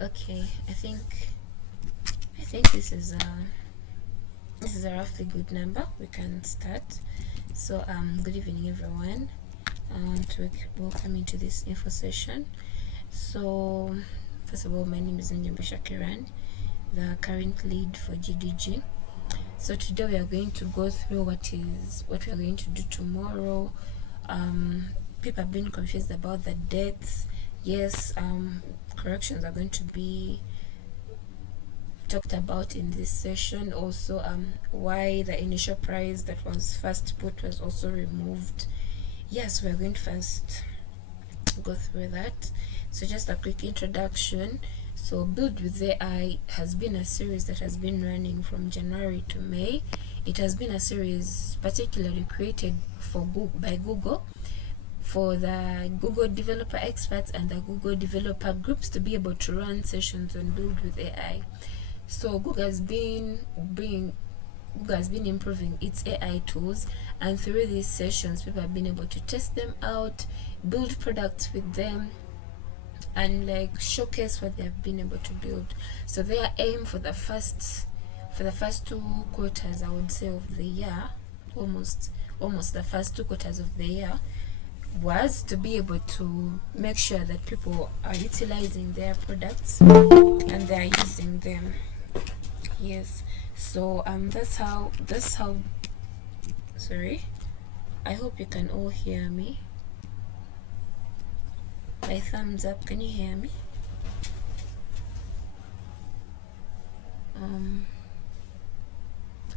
Okay, I think this is a roughly good number. We can start. So good evening everyone. To welcome into this info session. So first of all, my name is Nyambisha Kiran, the current lead for GDG. So today we are going to go through what we are going to do tomorrow. People have been confused about the dates. Yes, corrections are going to be talked about in this session. Also, why the initial price that was first put was also removed. Yes, we're going to first go through that. So just a quick introduction. So Build with AI has been a series that has been running from January to May. It has been a series particularly created by Google, for the Google developer experts and the Google developer groups to be able to run sessions on Build with AI. So Google has been improving its AI tools, and through these sessions people have been able to test them out, build products with them, and like showcase what they have been able to build. So their aim for the first 2 quarters, I would say, of the year, almost the first 2 quarters of the year, was to be able to make sure that people are utilizing their products and they are using them. Yes. So that's how sorry, I hope you can all hear me by thumbs up. Can you hear me?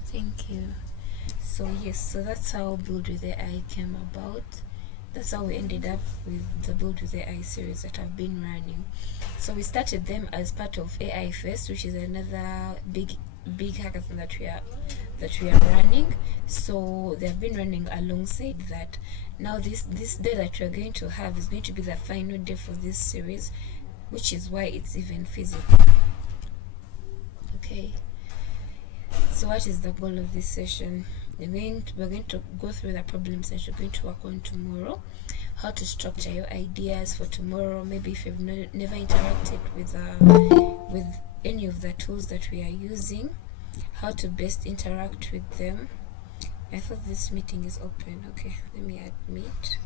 Thank you. So yes, so that's how Build with AI came about. That's how we ended up with the Build with AI series that I've been running. So we started them as part of AI Fest, which is another big hackathon that we are running. So they've been running alongside that. Now this day that we're going to have is going to be the final day for this series, which is why it's even physical. Okay. So what is the goal of this session? We're going to go through the problems that we're going to work on tomorrow, how to structure your ideas for tomorrow. Maybe if you've never interacted with any of the tools that we are using, how to best interact with them. I thought this meeting is open. Okay, let me admit.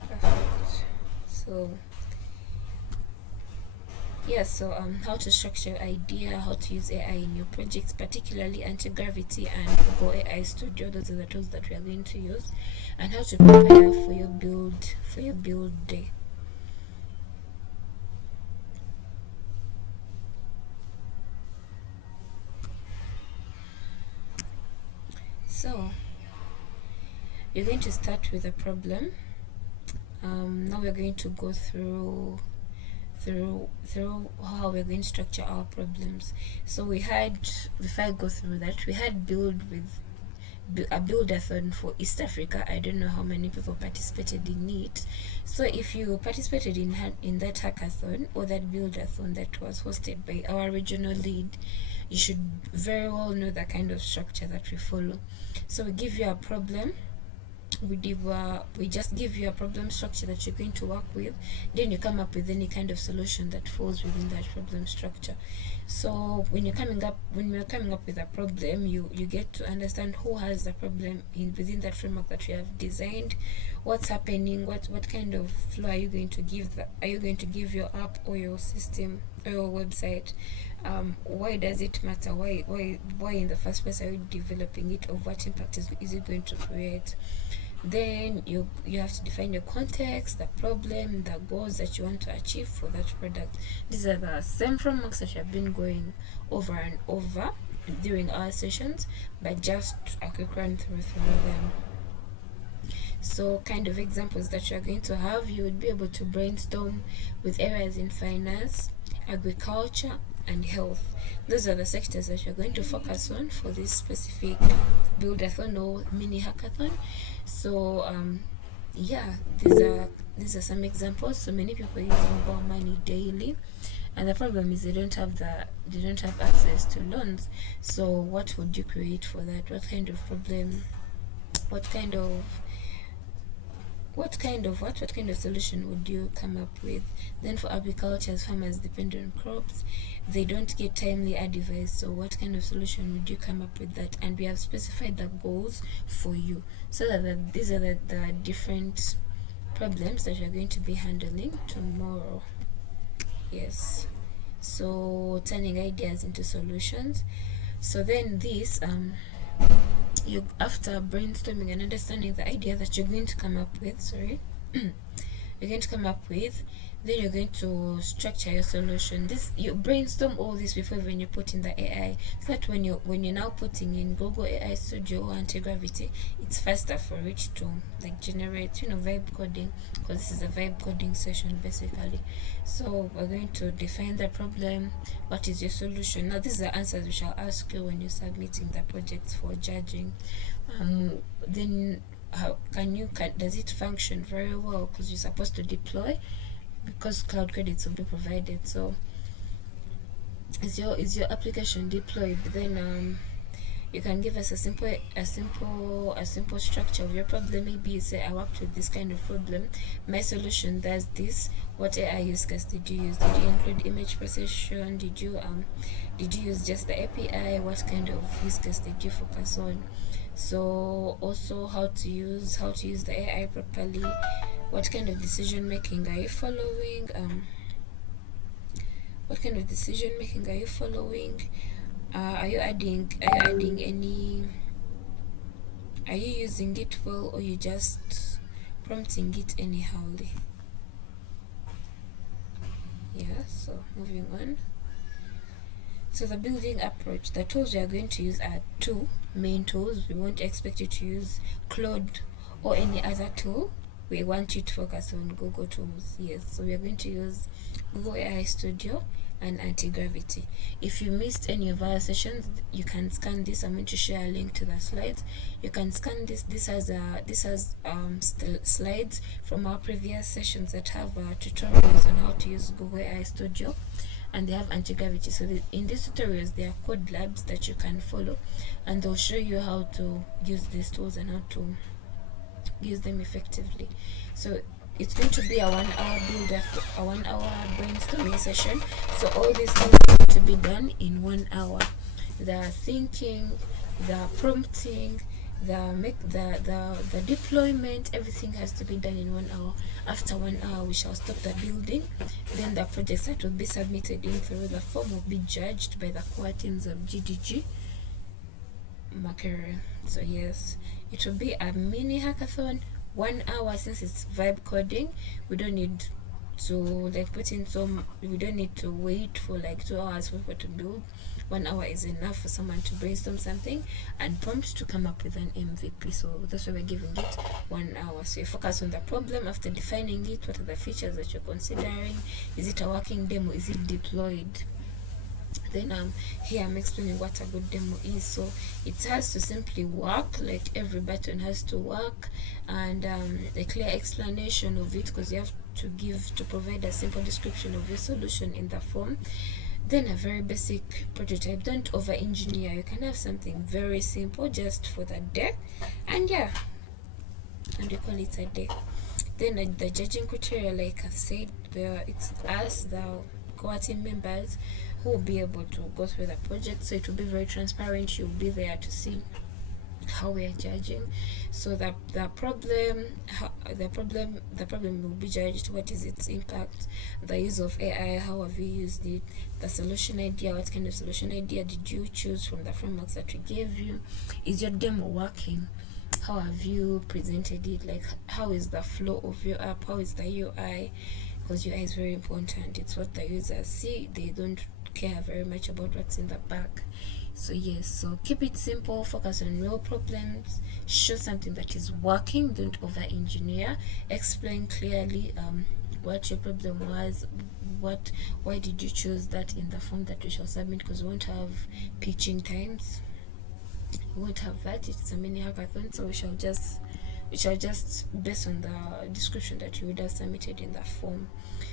Perfect. So yes, so how to structure your idea, how to use AI in your projects, particularly anti-gravity and Go AI Studio. Those are the tools that we are going to use, and how to prepare for your build day. So you're going to start with a problem. Now we're going to go through how we're going to structure our problems. So we had, before I go through that, we had a buildathon for East Africa. I don't know how many people participated in it. So if you participated in that hackathon or that buildathon that was hosted by our regional lead, you should very well know the kind of structure that we follow. So we give you a problem, we just give you a problem structure that you're going to work with, then you come up with any kind of solution that falls within that problem structure. So when we're coming up with a problem, you get to understand who has the problem within that framework that you have designed, what's happening, what kind of flow are you going to give your app or your system or your website. Why does it matter? Why in the first place are you developing it, or what impact is it going to create? Then you have to define your context, the problem, the goals that you want to achieve for that product. These are the same frameworks that we have been going over and over during our sessions, but just a quick run through them. So kind of examples that you're going to have, you would be able to brainstorm with areas in finance, agriculture, and health. Those are the sectors that you're going to focus on for this specific buildathon or mini hackathon. So yeah, these are some examples. So many people use mobile money daily, and the problem is they don't have access to loans. So what would you create for that? What kind of what kind of solution would you come up with? Then for agriculture, as farmers depend on crops, they don't get timely advice, so what kind of solution would you come up with that? And we have specified the goals for you, so that these are the different problems that you're going to be handling tomorrow. Yes, so turning ideas into solutions. So then this you, after brainstorming and understanding the idea that you're going to come up with, you're going to come up with, then you're going to structure your solution. This, you brainstorm all this before when you put in the AI, so that when you're now putting in Google AI Studio or Anti-Gravity, it's faster for it to like generate vibe coding, because this is a vibe coding session basically. So we're going to define the problem. What is your solution? Now these are answers we shall ask you when you're submitting the projects for judging. Then how does it function very well, because you're supposed to deploy, because cloud credits will be provided. So is your application deployed? Then you can give us a simple structure of your problem. Maybe you say, I worked with this kind of problem, my solution does this. What AI use case did you use? Did you include image processing? Did you use just the API? What kind of use case did you focus on? So also how to use the AI properly. What kind of decision making are you following? What kind of decision making are you following? Are you adding any? Are you using it well, or you just prompting it anyhowly? Yeah. So moving on. So the building approach, the tools we are going to use are two main tools. We won't expect you to use Claude or any other tool. We want you to focus on Google tools. Yes, so we are going to use Google AI Studio and Anti-Gravity. If you missed any of our sessions, you can scan this. I'm going to share a link to the slides. You can scan this. This has slides from our previous sessions that have tutorials on how to use Google AI Studio, and they have Anti-Gravity. So in these tutorials, there are code labs that you can follow, and they'll show you how to use these tools and how to use them effectively. So it's going to be a 1 hour a 1 hour brainstorming session. So all these things are going to be done in 1 hour. The thinking, the prompting, the deployment, everything has to be done in 1 hour. After 1 hour, we shall stop the building. Then the projects that will be submitted in through the form will be judged by the core teams of GDG Makerere. So yes, it will be a mini hackathon, 1 hour. Since it's vibe coding, we don't need to we don't need to wait for like 2 hours for people to build. 1 hour is enough for someone to brainstorm something and prompt to come up with an MVP. So that's why we're giving it 1 hour. So you focus on the problem. After defining it, what are the features that you're considering? Is it a working demo? Is it deployed? Then here I'm explaining what a good demo is. So it has to simply work, like every button has to work, and a clear explanation of it, because you have to provide a simple description of your solution in the form. Then a very basic prototype. Don't over engineer. You can have something very simple just for the day, and yeah, and you call it a day. Then the judging criteria, like I've said, where it's us, the core team members, who will be able to go through the project. So it will be very transparent. You'll be there to see how we are judging. So the problem will be judged. What is its impact? The use of AI, how have you used it? The solution idea, what kind of solution idea did you choose from the frameworks that we gave you? Is your demo working? How have you presented it? Like, how is the flow of your app? How is the UI? Because UI is very important. It's what the users see. They don't care very much about what's in the back. So yes, so keep it simple, focus on real problems, show something that is working, don't over engineer, explain clearly what your problem was, why did you choose that in the form that we shall submit, because we won't have pitching times, we won't have that. It's a mini hackathon, so we shall just based on the description that you would have submitted in the form.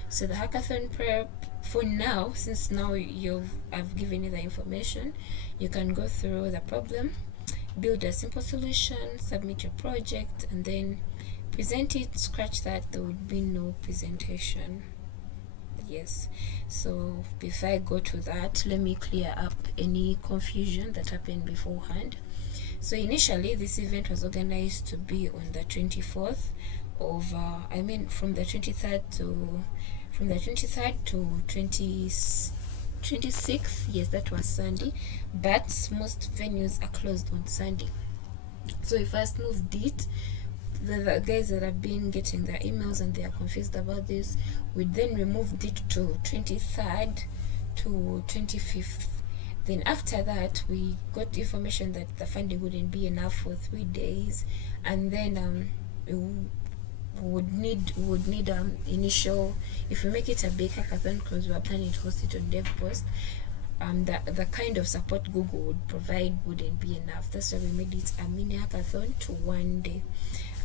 So the hackathon prep, for now, since now I've given you the information, you can go through the problem, build a simple solution, submit your project, and then present it, scratch that, there would be no presentation. Yes, so before I go to that, let me clear up any confusion that happened beforehand. So initially this event was organized to be on the 24th of from the 23rd to 26th. Yes, that was Sunday, but most venues are closed on Sunday. So we first moved it. The guys that have been getting their emails and they are confused about this, we then removed it to 23rd to 25th. Then after that, we got information that the funding wouldn't be enough for 3 days, and then we would need initial, if we make it a big hackathon, because we are planning to host it on DevPost, the kind of support Google would provide wouldn't be enough. That's why we made it a mini hackathon to 1 day.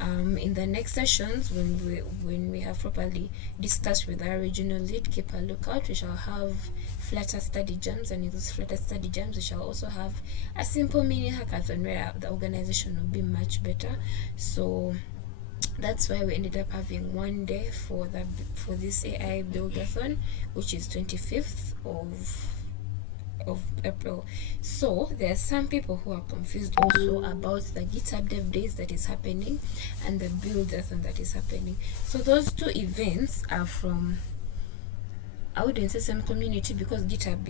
In the next sessions, when we have properly discussed with our regional lead, keep a lookout. We shall have Flutter study jams, and in those Flutter study jams, we shall also have a simple mini hackathon where the organization will be much better. So that's why we ended up having 1 day for this AI buildathon, which is 25th of April. So there are some people who are confused also about the GitHub Dev Days that is happening and the buildathon that is happening. So those two events are from, I wouldn't say same community, because GitHub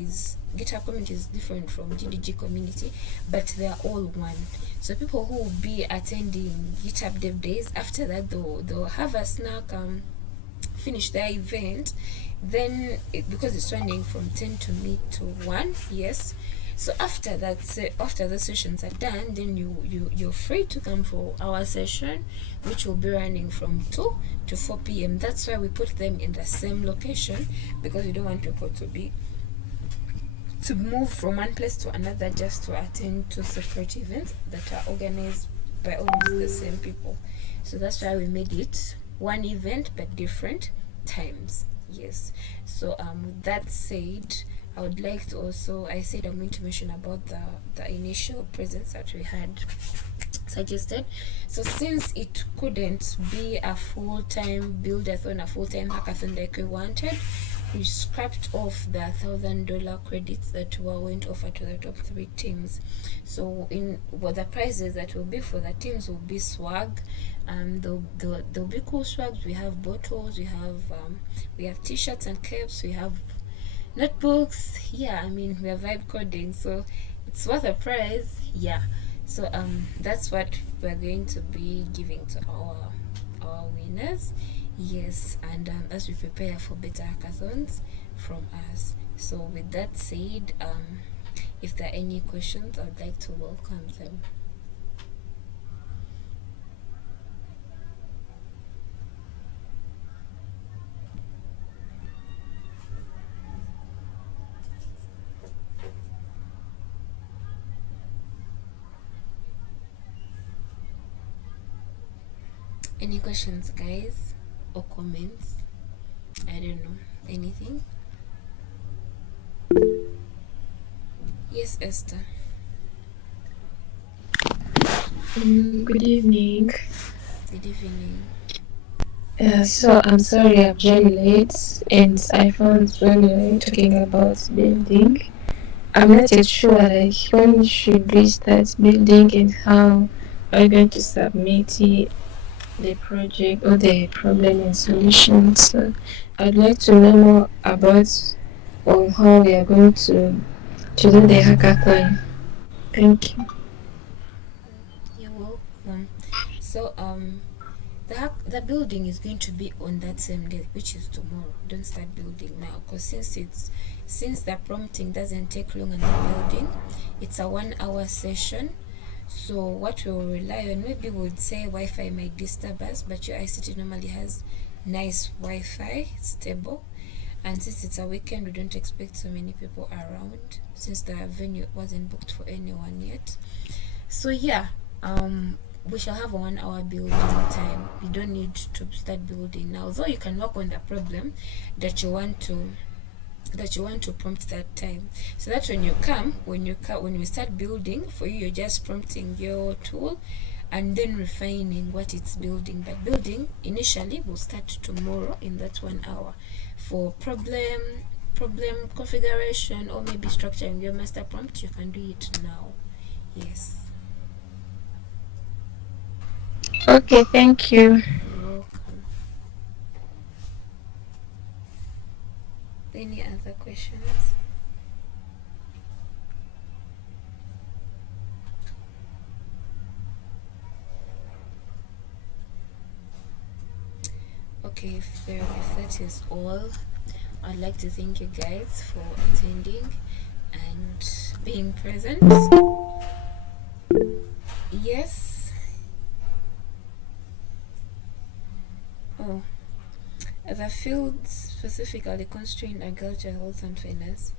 community is different from GDG community, but they are all one. So people who will be attending GitHub Dev Days, after that they'll have a snack, finish their event, then because it's running from 10 to mid to 1. Yes, so after that, after the sessions are done, then you're free to come for our session, which will be running from 2 to 4 p.m. That's why we put them in the same location, because we don't want people to move from one place to another just to attend two separate events that are organized by almost the same people. So that's why we made it one event but different times. Yes, so with that said, I would like to also, I said I'm going to mention about the initial presents that we had suggested. So since it couldn't be a full-time buildathon, a full-time hackathon like we wanted, we scrapped off the $1,000 credits that were going to offer to the top 3 teams. So in what the prizes that will be for the teams will be swag. There'll be cool swags. We have bottles, we have t-shirts and caps, we have notebooks. Yeah, I mean, we are vibe coding, so it's worth a prize. Yeah, so that's what we're going to be giving to our winners. Yes, and as we prepare for better hackathons from us. So with that said, if there are any questions, I would like to welcome them. Any questions, guys, or comments? I don't know, anything? Yes, Esther. Good evening. Good evening. So I'm sorry I'm very late, and I found when you're talking about building, I'm not yet sure like when should we start building and how are you going to submit the project or the problem and solution. So I'd like to know more about on how we are going to do the hackathon. Thank you. You're welcome. So the building is going to be on that same day, which is tomorrow. Don't start building now, because since the prompting doesn't take long in the building, it's a 1 hour session. So what we'll rely on, maybe we would say Wi-Fi might disturb us, but your ICT normally has nice Wi-Fi, stable. And since it's a weekend, we don't expect so many people around, since the venue wasn't booked for anyone yet. So yeah, we shall have a 1 hour building time. You don't need to start building now, though you can work on the problem that you want to prompt that time, so that when you start building, for you, you're just prompting your tool, and then refining what it's building. But building initially will start tomorrow in that 1 hour. For problem configuration, or maybe structuring your master prompt, you can do it now. Yes. Okay, thank you. You're welcome. Any other questions? Okay, if that is all, I'd like to thank you guys for attending and being present. Yes. Oh, the fields specifically constrained agriculture, health, and finance.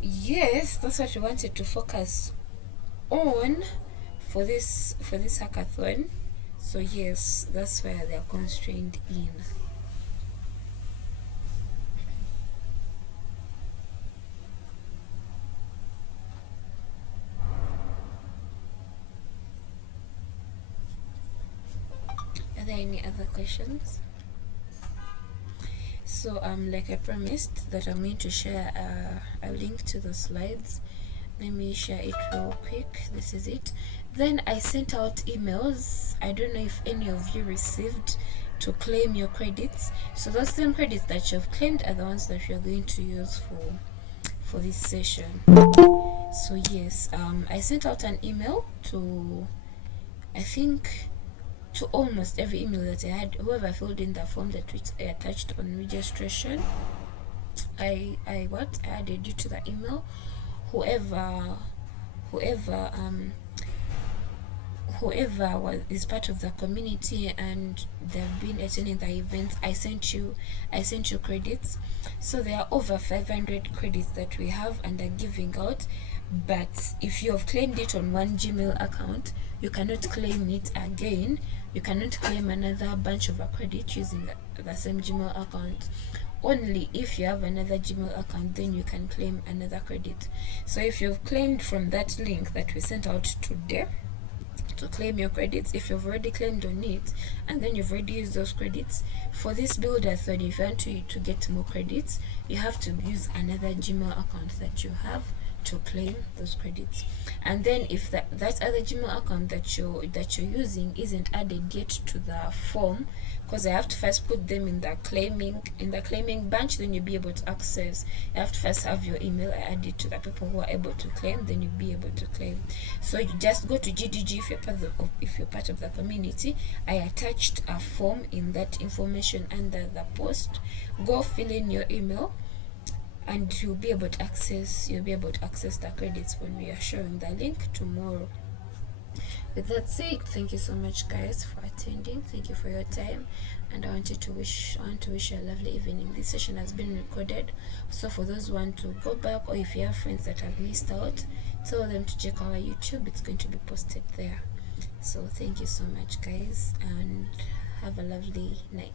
Yes, that's what we wanted to focus on for this hackathon. So yes, that's where they're constrained in. Are there any other questions? So like I promised that I'm going to share a link to the slides. Let me share it real quick. This is it. Then I sent out emails. I don't know if any of you received, to claim your credits. So those same credits that you've claimed are the ones that you're going to use for this session. So yes, I sent out an email to, I think, to almost every email that I had. Whoever filled in the form that I attached on registration, I added you to the email. Whoever is part of the community and they've been attending the events, I sent you credits. So there are over 500 credits that we have and are giving out. But if you have claimed it on one Gmail account, you cannot claim it again. You cannot claim another bunch of a credit using the same Gmail account. Only if you have another Gmail account, then you can claim another credit. So if you've claimed from that link that we sent out today to claim your credits, if you've already claimed on it and then you've already used those credits for this buildathon, if you want to get more credits, you have to use another Gmail account that you have to claim those credits. And then if that other Gmail account that you're using isn't added yet to the form, because I have to first put them in the claiming bunch, then you'll be able to access. You have to first have your email added to the people who are able to claim, then you'll be able to claim. So you just go to GDG if you're part of the community. I attached a form in that information under the post. Go fill in your email and you'll be able to access the credits when we are showing the link tomorrow. With that said, thank you so much guys for attending. Thank you for your time, and I want to wish you a lovely evening. This session has been recorded, so for those who want to go back, or if you have friends that have missed out, tell them to check our YouTube. It's going to be posted there. So thank you so much guys, and have a lovely night.